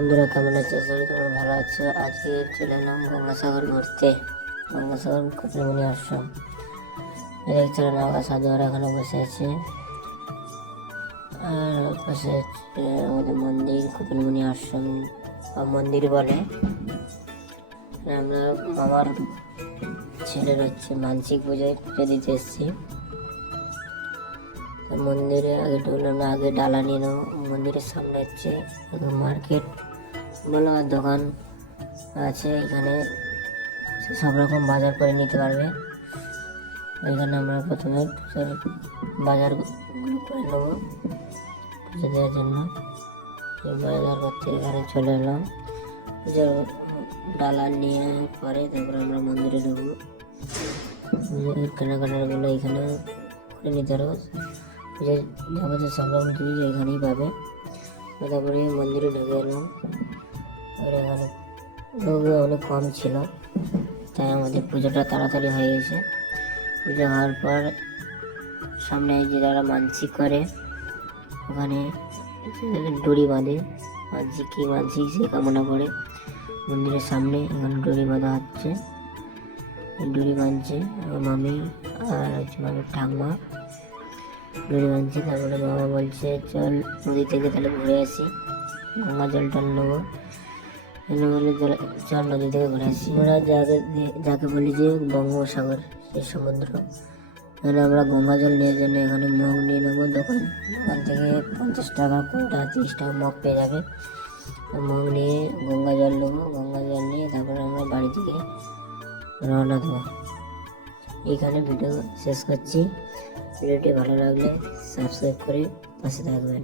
বন্ধুরা, কেমন আছে? শরীর তোমার ভালো আছে। আজকে চলে এলাম গঙ্গাসাগর ঘুরতে। গঙ্গাসাগর কপিলমুনি আশ্রম দেখছ নাগা সাধুরা এখানে বসে আছে। আর পাশে আমাদের মন্দির, কপিলমুনি আশ্রম, বা মন্দির বলে। আমরা আমার ছেলের হচ্ছে মানসিক পুজোয় পুজো দিতে এসেছি। মন্দিরে আগে ঢুকলাম না আগে ডালা নিয়ে নেব মন্দিরের সামনে হচ্ছে মার্কেট। বলো আর দোকান আছে এখানে। সব রকম বাজার করে নিতে পারবে। এখানে আমরা প্রথমে বাজারগুলো করে নেব পুজো দেওয়ার জন্য। বাজার করতে এখানে চলে এলাম। পুজোর ডালা নিয়ে পরে তারপরে আমরা মন্দিরে ঢুকবো। কেনাকাটাগুলো এখানে করে নিতে পারব পুজোর যাবতীয় সব রকম জিনিস এখানেই পাবে। তারপরে মন্দিরে ঢুকে এলাম। এখানে লোক অনেক কম ছিল, তাই আমাদের পুজোটা তাড়াতাড়ি হয়ে গেছে। পুজো হওয়ার পর সামনে যে যারা মানসি করে, ওখানে ডুরি বাঁধে। মানসিক কী মানসিক সে কামনা করে। মন্দিরের সামনে এখানে ডুরি বাঁধা হচ্ছে। ডুরি বাঁধছে আমার মামি আর হচ্ছে মামির ঠাম্মা ডুরি বাঁধছে, তারপরে বাবা বলছে, চল নদী থেকে তাহলে ঘুরে আসি। গঙ্গা জল নেব। চল চল নদী থেকে ঘুরে আসি আমরা যাকে যাকে বলি যে বঙ্গোপসাগর, সেই সমুদ্র। এখানে আমরা গঙ্গা জল নিয়ে জন্য এখানে মগ নিয়ে নেব দোকান দোকান থেকে পঞ্চাশ টাকা, কুড়ি টাকা, তিরিশ টাকা মগ পেয়ে যাবে। মগ নিয়ে গঙ্গা জল নেব, গঙ্গা জল নিয়ে তারপরে আমরা বাড়ি থেকে রওনা দেবো। এইখানে ভিডিও শেষ করছি। ভিডিওটি ভালো লাগলে সাবস্ক্রাইব করে পাশে থাকবেন।